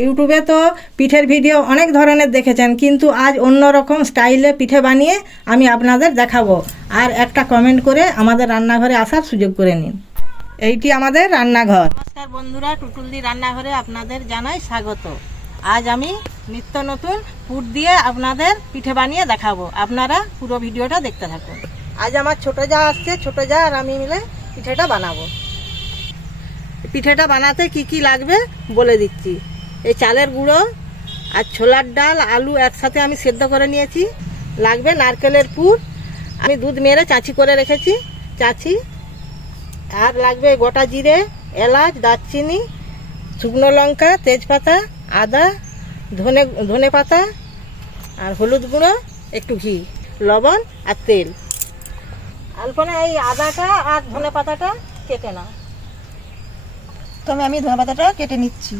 ইউটিউবে তো পিঠের ভিডিও অনেক ধরনের দেখেছেন, কিন্তু আজ অন্য রকম স্টাইলে পিঠে বানিয়ে আমি আপনাদের দেখাবো। আর একটা কমেন্ট করে আমাদের রান্নাঘরে আসার সুযোগ করে নিন। এইটি আমাদের রান্নাঘর। নমস্কার বন্ধুরা, টুটুলদি রান্নাঘরে আপনাদের জানাই স্বাগত। আজ আমি নিত্য নতুন পুর দিয়ে আপনাদের পিঠে বানিয়ে দেখাবো। আপনারা পুরো ভিডিওটা দেখতে থাকুন। আজ আমার ছোটো যা আসছে, ছোটো যা আর আমি মিলে পিঠেটা বানাবো। পিঠেটা বানাতে কি কি লাগবে বলে দিচ্ছি। এই চালের গুঁড়ো আর ছোলার ডাল, আলু একসাথে আমি সেদ্ধ করে নিয়েছি। লাগবে নারকেলের পুর, আমি দুধ মেরে চাঁচি করে রেখেছি, চাঁচি। আর লাগবে গোটা জিরে, এলাচ, দারচিনি, শুকনো লঙ্কা, তেজপাতা, আদা, ধনে পাতা, আর হলুদ গুঁড়ো, একটু ঘি, লবণ আর তেল। অল্পনা এই আদাটা আর ধনে পাতাটা কেটে নাও। তবে আমি ধনে পাতাটা কেটে নিচ্ছি।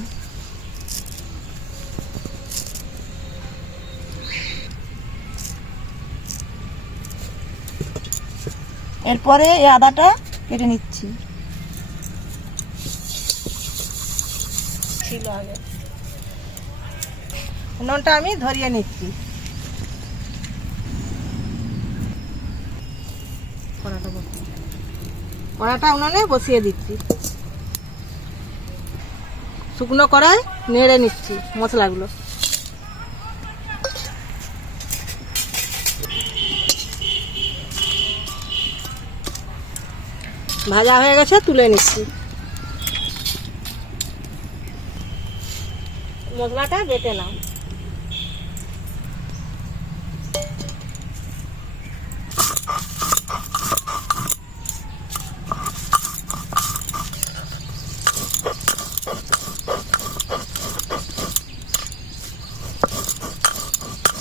এরপরে এই আদাটা কেটে নিচ্ছি। ছিল আগে উনুনটা আমি ধরিয়ে নিচ্ছি। কড়াটা উনুনে বসিয়ে দিচ্ছি। শুকনো কড়াই নেড়ে নিচ্ছি মশলাগুলো। ভাজা হয়ে গেছে, তুলে নিচ্ছি। মশলাটা বেটে নাও।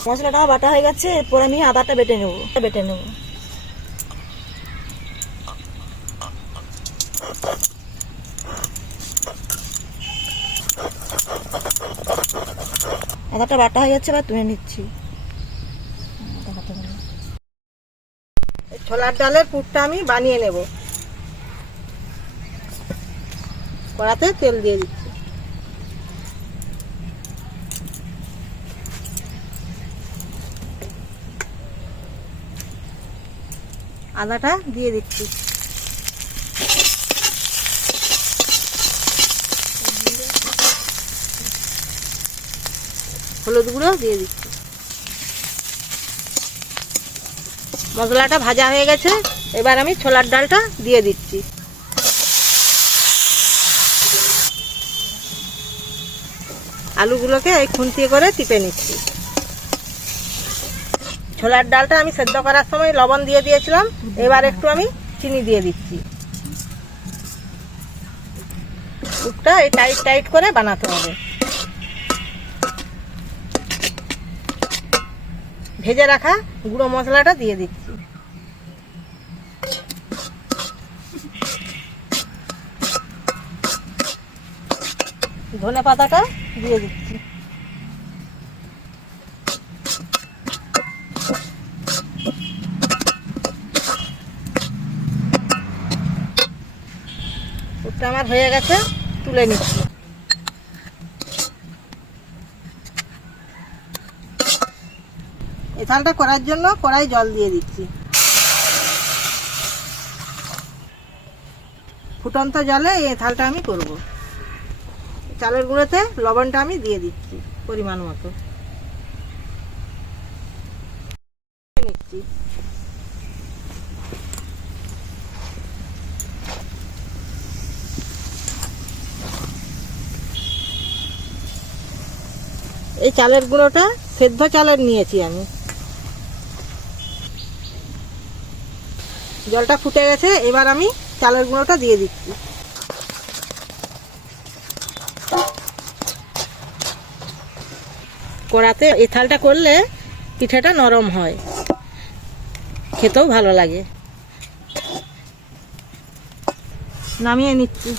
মশলাটা বাটা হয়ে গেছে, এরপর আমি আদাটা বেটে নেব। আদাটা বাটা হয়ে যাচ্ছে, এবার তুলে নিচ্ছি। ছোলার ডালের পুরটা আমি বানিয়ে নেব। কড়াতে তেল দিয়ে দিচ্ছি। আদাটা দিয়ে দিচ্ছি। হলুদ গুঁড়ো দিয়ে দিচ্ছি। মশলাটা ভাজা হয়ে গেছে, এবার আমি ছোলার ডালটা দিয়ে দিচ্ছি। আলুগুলোকে এই খুন্তি করে টিপে নিচ্ছি। ছোলার ডালটা আমি সেদ্ধ করার সময় লবণ দিয়ে দিয়েছিলাম, এবার একটু আমি চিনি দিয়ে দিচ্ছি। পুরটা এই টাইট টাইট করে বানাতে হবে। ভেজে রাখা গুঁড়ো মশলাটা দিয়ে দিচ্ছি। ধনে পাতাটা দিয়ে দিচ্ছি। পুরটা আমার হয়ে গেছে, তুলে নিচ্ছি। এই থালটা করার জন্য কড়াই জল দিয়ে দিচ্ছি। ফুটন্ত জলে এই থালটা আমি করব। চালের গুঁড়োতে লবণটা আমি দিয়ে দিচ্ছি পরিমাণ মতো। নিচ্ছি। এই চালের গুঁড়োটা সেদ্ধ চালের নিয়েছি আমি। জলটা ফুটে গেছে, এবার আমি চালের গুঁড়োটা দিয়ে দিচ্ছি। কড়াতে এই থালটা করলে পিঠেটা নরম হয়, খেতেও ভালো লাগে। নামিয়ে নিচ্ছি।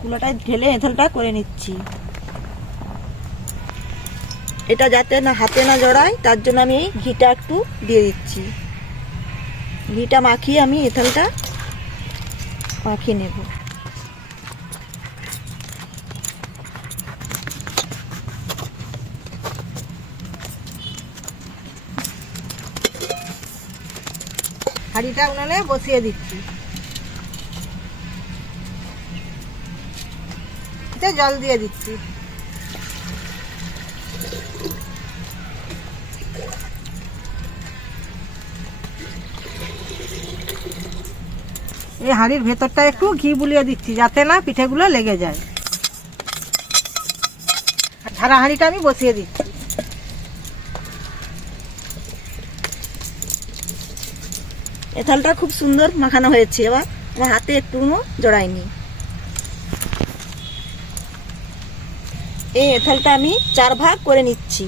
কুলোটায় ঢেলে এঁথেলটা করে নিচ্ছি। এটা যাতে না হাতে না জড়ায়, তার জন্য আমি ঘিটা একটু দিয়ে দিচ্ছি। ঘিটা মাখিয়ে আমি এঁথেলটা মাখিয়ে নেব। হাঁড়িটা উনানে বসিয়ে দিচ্ছি, জল দিয়ে দিচ্ছি। এই হাঁড়ির ভেতরটা একটু ঘি বুলিয়ে দিচ্ছি যাতে না পিঠেগুলো লেগে যায়। ঝাড়া হাঁড়িটা আমি বসিয়ে দিচ্ছি। এঁথেলটা খুব সুন্দর মাখানো হয়েছে, এবার আমার হাতে একটু জড়ায়নি। এই এঁথেলটা আমি 4 ভাগ করে নিচ্ছি।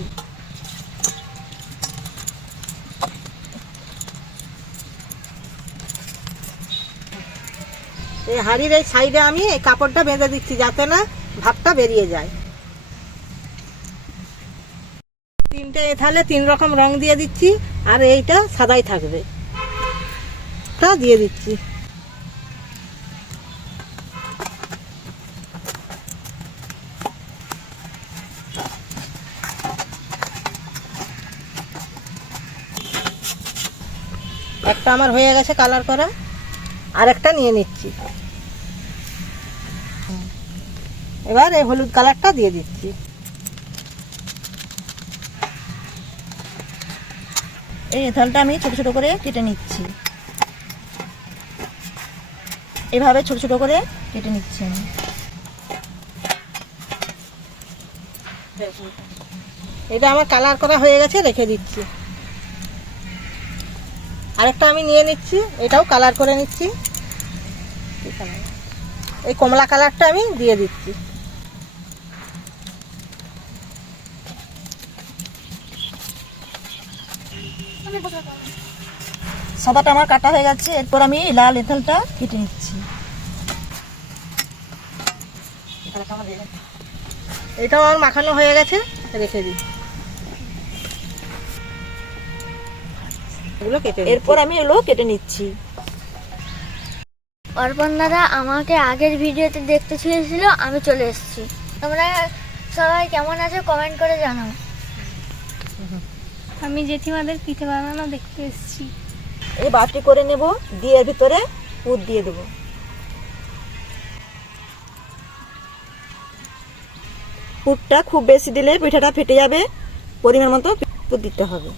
এই হাঁড়ির এই সাইডে আমি এই কাপড়টা বেঁধে দিচ্ছি যাতে না ভাপটা বেরিয়ে যায়। 3টে এঁথালে 3 রকম রং দিয়ে দিচ্ছি, আর এইটা সাদাই থাকবে, তা দিয়ে দিচ্ছি। একটা আমার হয়ে গেছে কালার করা, আর একটা নিয়ে নিচ্ছি। এবার এই হলুদ কালারটা দিয়ে দিচ্ছি। এই এঁথেলটা আমি ছোট ছোট করে কেটে নিচ্ছি। এভাবে ছোট ছোট করে কেটে নিচ্ছি আমি। এটা আমার কালার করা হয়ে গেছে, রেখে দিচ্ছি। আরেকটা আমি নিয়ে নিচ্ছি, এটাও কালার করে নিচ্ছি। এই কমলা কালারটা আমি দিয়ে দিচ্ছি। সাদাটা আমার কাটা হয়ে গেছে, এরপর আমি লাল এঁথেলটা কেটে নিচ্ছি। এটাও আমার মাখানো হয়ে গেছে, রেখে দিই। এগুলো কেটে এরপর আমি এগুলো কেটে নিচ্ছি। অর্পণ দাদা আমাকে আগের ভিডিওতে দেখতে ছিল, আমি চলে এসেছি। তোমরা সবাই কেমন আছো কমেন্ট করে জানাও। আমি জেঠিমাদের পিঠে বানানো দেখতে এসেছি। এই বাটি করে নেব, দিয়ে এর ভিতরে পুর দিয়ে দেবো। পুরটা খুব বেশি দিলে পিঠাটা ফেটে যাবে, পরিমাণ মতো পুর দিতে হবে।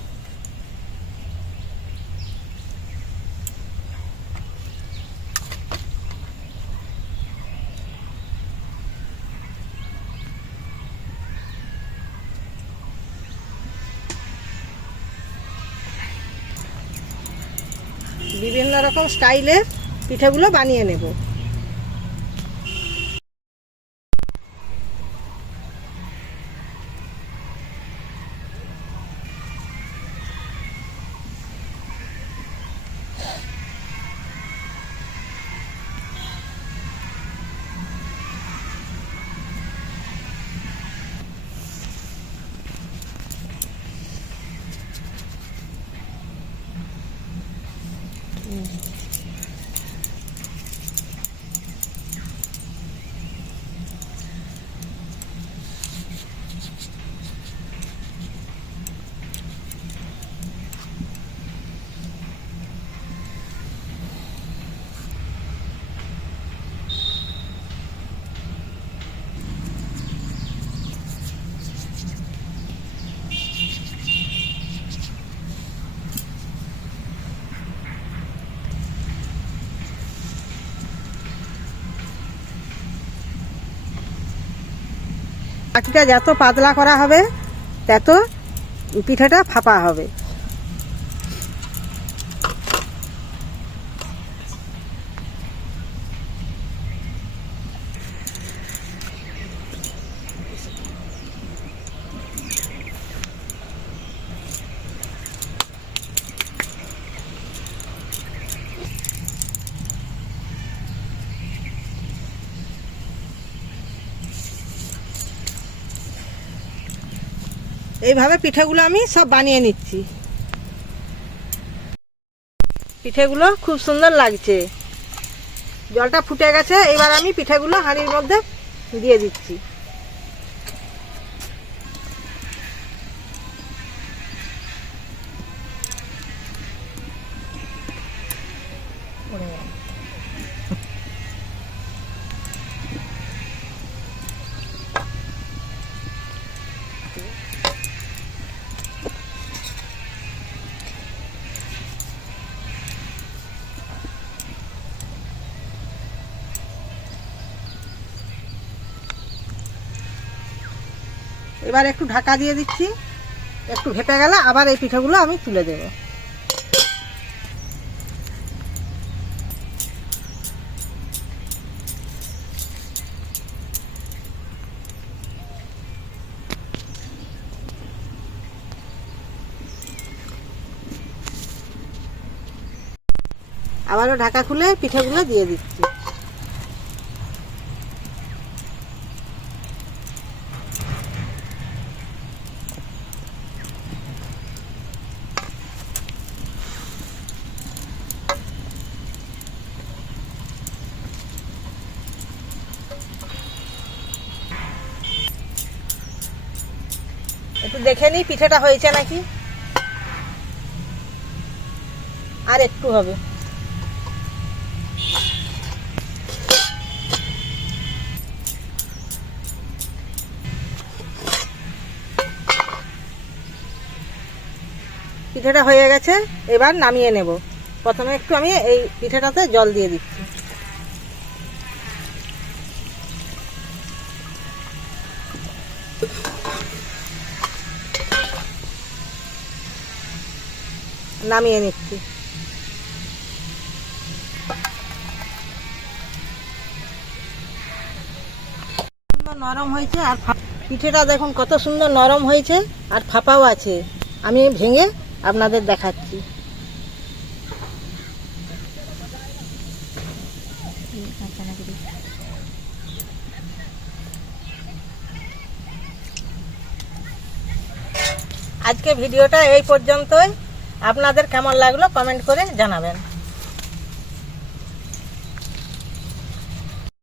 বিভিন্ন রকম স্টাইলের পিঠেগুলো বানিয়ে নেব। বাটিটা যত পাতলা করা হবে তত পিঠাটা ফাঁপা হবে। এইভাবে পিঠাগুলো আমি সব বানিয়ে নিচ্ছি। পিঠেগুলো খুব সুন্দর লাগছে। জলটা ফুটে গেছে, এবার আমি পিঠেগুলো হাঁড়ির মধ্যে দিয়ে দিচ্ছি। এবার একটু ঢাকা দিয়ে দিচ্ছি, একটু ভেপে গেলে আবার এই পিঠেগুলো আমি তুলে দেব। আবারও ঢাকা খুলে পিঠেগুলো দিয়ে দিচ্ছি। একটু দেখে নিই পিঠেটা হয়েছে নাকি, আর একটু হবে। পিঠেটা হয়ে গেছে, এবার নামিয়ে নেব। প্রথমে একটু আমি এই পিঠেটাতে জল দিয়ে দিচ্ছি। নামিয়ে নিচ্ছি। নরম হয়েছে, আর পিঠেটা দেখুন কত সুন্দর নরম হয়েছে, আর ফাঁপাও আছে। আমি ভেঙে আপনাদের দেখাচ্ছি। আজকে ভিডিওটা এই পর্যন্তই। আপনাদের কেমন লাগলো কমেন্ট করে জানাবেন।